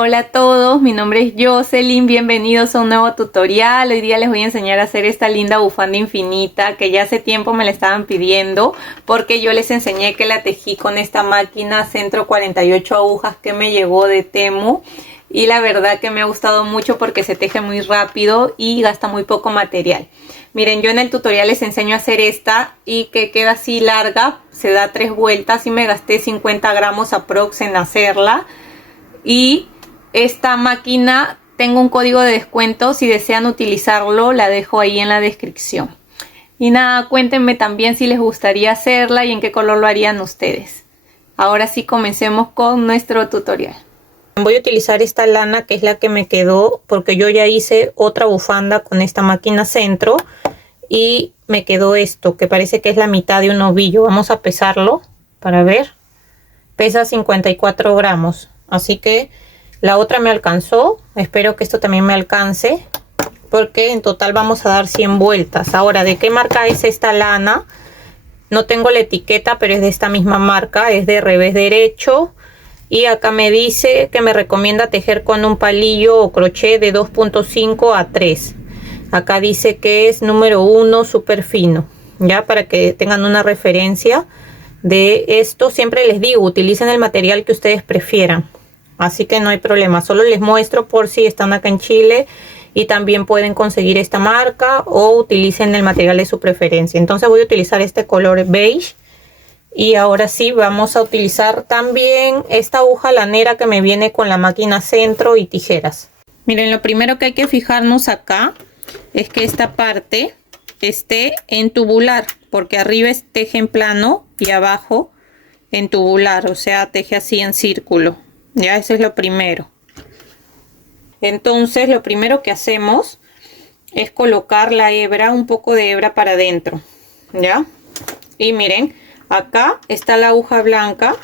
Hola a todos, mi nombre es Jocelyn, bienvenidos a un nuevo tutorial. Hoy día les voy a enseñar a hacer esta linda bufanda infinita que ya hace tiempo me la estaban pidiendo porque yo les enseñé que la tejí con esta máquina Centro 48 agujas que me llegó de Temu. Y la verdad que me ha gustado mucho porque se teje muy rápido y gasta muy poco material. Miren, yo en el tutorial les enseño a hacer esta y que queda así larga, se da 3 vueltas y me gasté 50 gramos aprox en hacerla. Y esta máquina tengo un código de descuento, si desean utilizarlo la dejo ahí en la descripción. Y nada, cuéntenme también si les gustaría hacerla y en qué color lo harían ustedes. Ahora sí, comencemos con nuestro tutorial. Voy a utilizar esta lana que es la que me quedó porque yo ya hice otra bufanda con esta máquina Centro y me quedó esto que parece que es la mitad de un ovillo. Vamos a pesarlo para ver. Pesa 54 gramos, así que la otra me alcanzó. Espero que esto también me alcance porque en total vamos a dar 100 vueltas. Ahora, ¿de qué marca es esta lana? No tengo la etiqueta, pero es de esta misma marca, es de revés derecho. Y acá me dice que me recomienda tejer con un palillo o crochet de 2.5 a 3. Acá dice que es número 1 súper fino. Ya para que tengan una referencia de esto. Siempre les digo, utilicen el material que ustedes prefieran. Así que no hay problema. Solo les muestro por si están acá en Chile. Y también pueden conseguir esta marca o utilicen el material de su preferencia. Entonces voy a utilizar este color beige. Y ahora sí vamos a utilizar también esta aguja lanera que me viene con la máquina Centro y tijeras. Miren, lo primero que hay que fijarnos acá es que esta parte esté en tubular, porque arriba teje en plano y abajo en tubular, o sea, teje así en círculo. Ya, eso es lo primero. Entonces, lo primero que hacemos es colocar la hebra, un poco de hebra para adentro, ¿ya? Y miren, acá está la aguja blanca.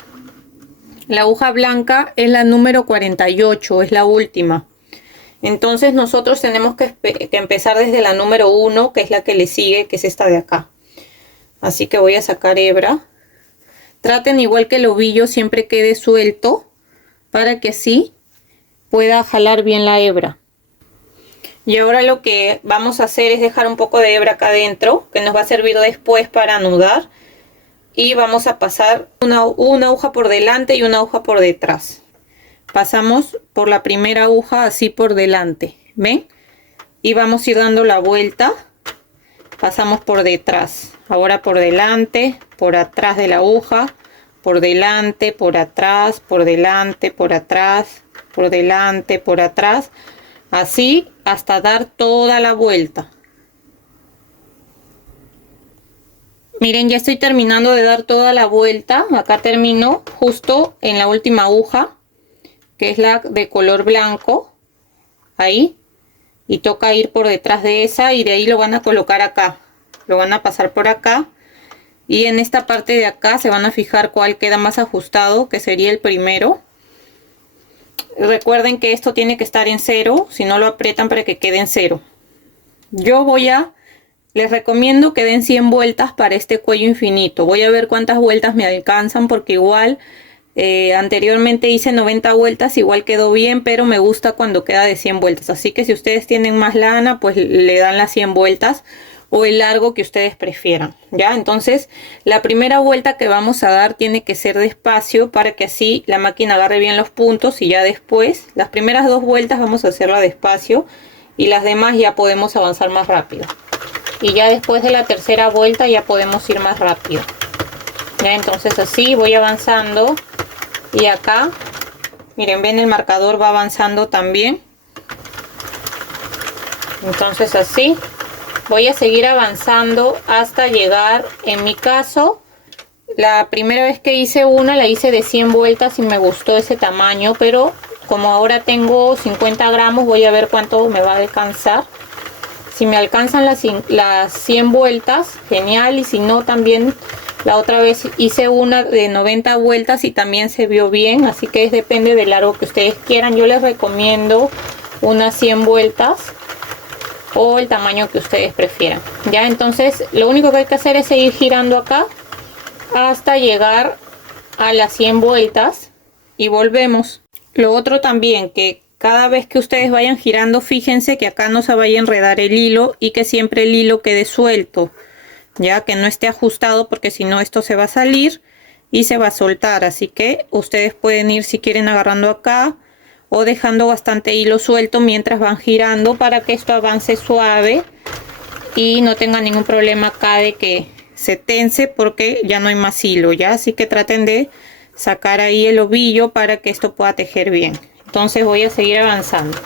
La aguja blanca es la número 48, es la última. Entonces nosotros tenemos que empezar desde la número 1, que es la que le sigue, que es esta de acá. Así que voy a sacar hebra. Traten igual que el ovillo siempre quede suelto, para que así pueda jalar bien la hebra. Y ahora lo que vamos a hacer es dejar un poco de hebra acá adentro, que nos va a servir después para anudar. Y vamos a pasar una aguja por delante y una aguja por detrás. Pasamos por la primera aguja así por delante, ¿ven? Y vamos a ir dando la vuelta. Pasamos por detrás, ahora por delante, por atrás de la aguja, por delante, por atrás, por delante, por atrás, por delante, por atrás, así hasta dar toda la vuelta. Miren, ya estoy terminando de dar toda la vuelta. Acá termino justo en la última aguja, que es la de color blanco, ahí, y toca ir por detrás de esa y de ahí lo van a colocar acá, lo van a pasar por acá y en esta parte de acá se van a fijar cuál queda más ajustado, que sería el primero. Recuerden que esto tiene que estar en 0, si no lo aprietan para que quede en 0. Les recomiendo que den 100 vueltas para este cuello infinito. Voy a ver cuántas vueltas me alcanzan porque igual anteriormente hice 90 vueltas, igual quedó bien, pero me gusta cuando queda de 100 vueltas. Así que si ustedes tienen más lana, pues le dan las 100 vueltas o el largo que ustedes prefieran. ¿Ya? Entonces la primera vuelta que vamos a dar tiene que ser despacio para que así la máquina agarre bien los puntos y ya después, las primeras 2 vueltas vamos a hacerla despacio y las demás ya podemos avanzar más rápido. Y ya después de la tercera vuelta ya podemos ir más rápido. Ya, entonces así voy avanzando. Y acá, miren, ven, el marcador va avanzando también. Entonces así voy a seguir avanzando hasta llegar, en mi caso, la primera vez que hice una, la hice de 100 vueltas y me gustó ese tamaño. Pero como ahora tengo 50 gramos, voy a ver cuánto me va a alcanzar. Si me alcanzan las 100 vueltas, genial. Y si no, también la otra vez hice una de 90 vueltas y también se vio bien. Así que depende del largo que ustedes quieran. Yo les recomiendo unas 100 vueltas o el tamaño que ustedes prefieran. Ya, entonces lo único que hay que hacer es seguir girando acá hasta llegar a las 100 vueltas y volvemos. Lo otro también, que cada vez que ustedes vayan girando, fíjense que acá no se vaya a enredar el hilo y que siempre el hilo quede suelto, ya que no esté ajustado, porque si no esto se va a salir y se va a soltar. Así que ustedes pueden ir, si quieren, agarrando acá o dejando bastante hilo suelto mientras van girando, para que esto avance suave y no tengan ningún problema acá de que se tense, porque ya no hay más hilo, ya. Así que traten de sacar ahí el ovillo para que esto pueda tejer bien. Entonces voy a seguir avanzando.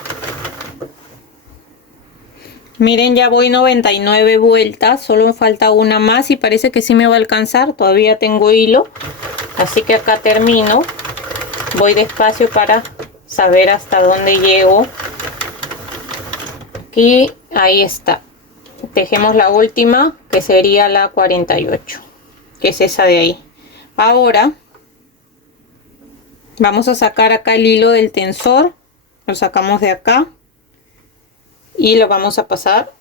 Miren, ya voy 99 vueltas, solo me falta una más y parece que sí me va a alcanzar. Todavía tengo hilo, así que acá termino. Voy despacio para saber hasta dónde llego. Aquí, ahí está. Tejemos la última, que sería la 48, que es esa de ahí. Ahora vamos a sacar acá el hilo del tensor, lo sacamos de acá y lo vamos a pasar.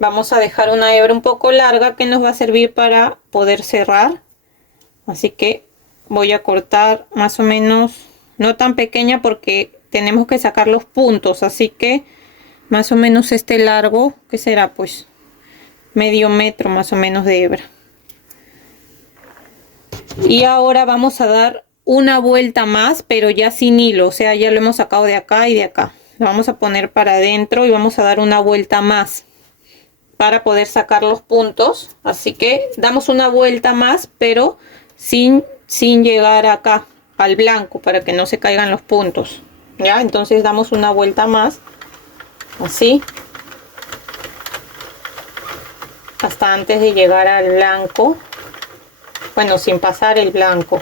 Vamos a dejar una hebra un poco larga que nos va a servir para poder cerrar, así que voy a cortar más o menos, no tan pequeña porque tenemos que sacar los puntos, así que más o menos este largo, que será pues medio metro más o menos de hebra. Y ahora vamos a dar una vuelta más, pero ya sin hilo, o sea, ya lo hemos sacado de acá y de acá. Lo vamos a poner para adentro y vamos a dar una vuelta más para poder sacar los puntos. Así que damos una vuelta más, pero sin llegar acá al blanco, para que no se caigan los puntos, ya. Entonces damos una vuelta más, así, hasta antes de llegar al blanco, bueno, sin pasar el blanco,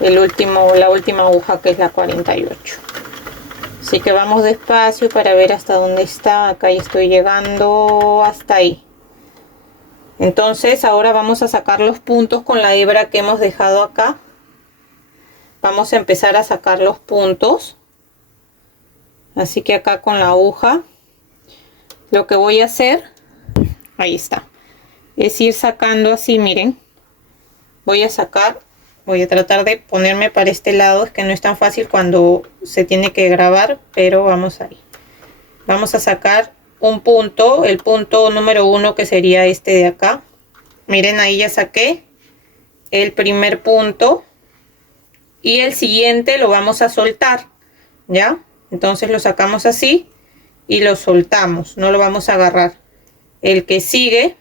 la última aguja, que es la 48. Así que vamos despacio para ver hasta dónde está. Acá ya estoy llegando hasta ahí. Entonces ahora vamos a sacar los puntos con la hebra que hemos dejado acá. Vamos a empezar a sacar los puntos, así que acá con la aguja lo que voy a hacer, ahí está, es ir sacando así. Miren, voy a sacar, voy a tratar de ponerme para este lado, es que no es tan fácil cuando se tiene que grabar, pero vamos ahí. Vamos a sacar un punto, el punto número 1, que sería este de acá. Miren, ahí ya saqué el primer punto y el siguiente lo vamos a soltar, ya. Entonces lo sacamos así y lo soltamos, no lo vamos a agarrar. El que sigue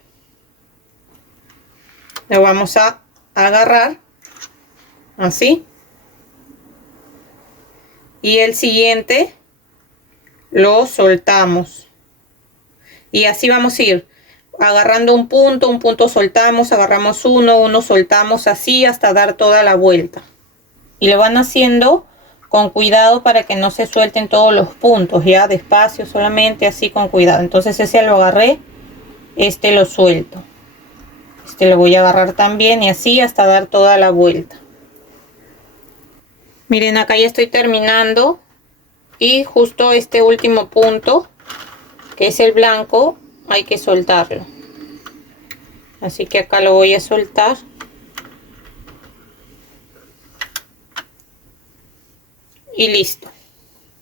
lo vamos a agarrar así, y el siguiente lo soltamos, y así vamos a ir agarrando un punto soltamos, agarramos uno soltamos, así hasta dar toda la vuelta. Y lo van haciendo con cuidado para que no se suelten todos los puntos, ya, despacio, solamente así, con cuidado. Entonces ese lo agarré, este lo suelto, este lo voy a agarrar también, y así hasta dar toda la vuelta. Miren, acá ya estoy terminando, y justo este último punto, que es el blanco, hay que soltarlo. Así que acá lo voy a soltar. Y listo.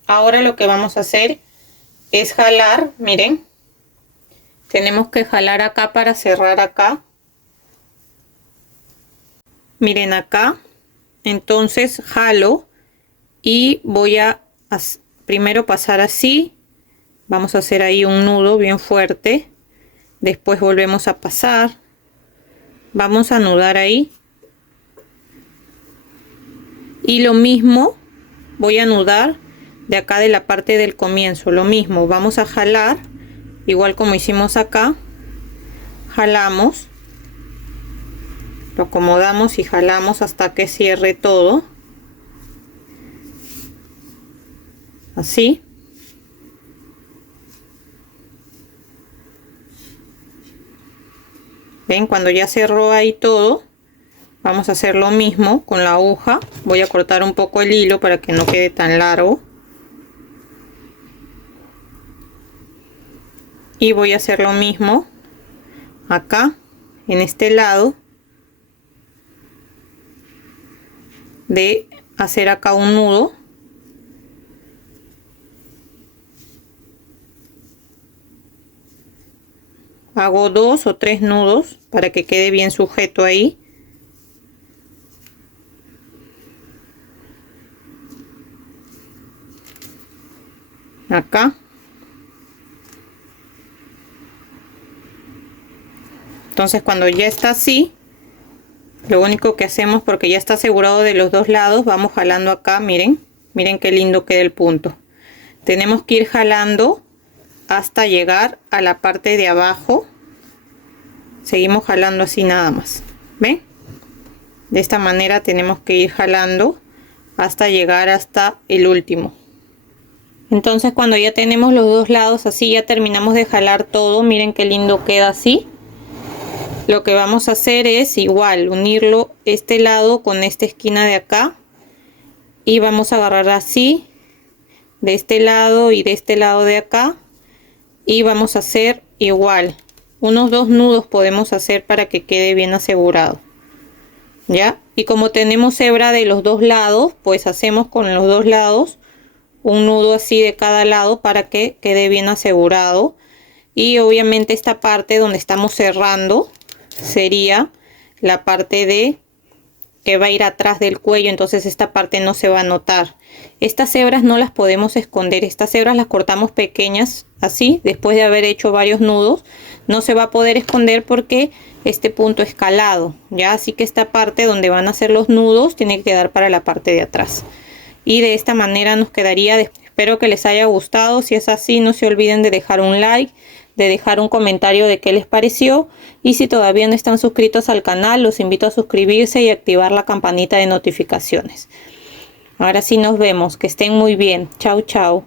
Ahora lo que vamos a hacer es jalar. Miren, tenemos que jalar acá para cerrar acá. Miren acá. Entonces jalo y voy a primero pasar así. Vamos a hacer ahí un nudo bien fuerte. Después volvemos a pasar. Vamos a anudar ahí. Y lo mismo voy a anudar de acá de la parte del comienzo. Lo mismo, vamos a jalar igual como hicimos acá. Jalamos, lo acomodamos y jalamos hasta que cierre todo, así. Ven, cuando ya cerró ahí todo, vamos a hacer lo mismo con la aguja. Voy a cortar un poco el hilo para que no quede tan largo. Y voy a hacer lo mismo acá, en este lado, de hacer acá un nudo hago 2 o 3 nudos para que quede bien sujeto ahí. Acá. Entonces cuando ya está así, lo único que hacemos, porque ya está asegurado de los dos lados, vamos jalando acá. Miren, miren qué lindo queda el punto. Tenemos que ir jalando hasta llegar a la parte de abajo. Seguimos jalando así nada más, ¿ven? De esta manera tenemos que ir jalando hasta llegar hasta el último. Entonces cuando ya tenemos los dos lados así, ya terminamos de jalar todo. Miren qué lindo queda así. Lo que vamos a hacer es igual unirlo este lado con esta esquina de acá, y vamos a agarrar así de este lado y de este lado de acá, y vamos a hacer igual unos 2 nudos podemos hacer para que quede bien asegurado, ya. Y como tenemos hebra de los dos lados, pues hacemos con los dos lados un nudo así de cada lado para que quede bien asegurado. Y obviamente esta parte donde estamos cerrando sería la parte de que va a ir atrás del cuello, entonces esta parte no se va a notar. Estas hebras no las podemos esconder, estas hebras las cortamos pequeñas así, después de haber hecho varios nudos. No se va a poder esconder porque este punto es calado, ya. Así que esta parte donde van a hacer los nudos tiene que quedar para la parte de atrás, y de esta manera nos quedaría. Espero que les haya gustado. Si es así, no se olviden de dejar un like, de dejar un comentario de qué les pareció, y si todavía no están suscritos al canal, los invito a suscribirse y activar la campanita de notificaciones. Ahora sí nos vemos, que estén muy bien. Chau, chau.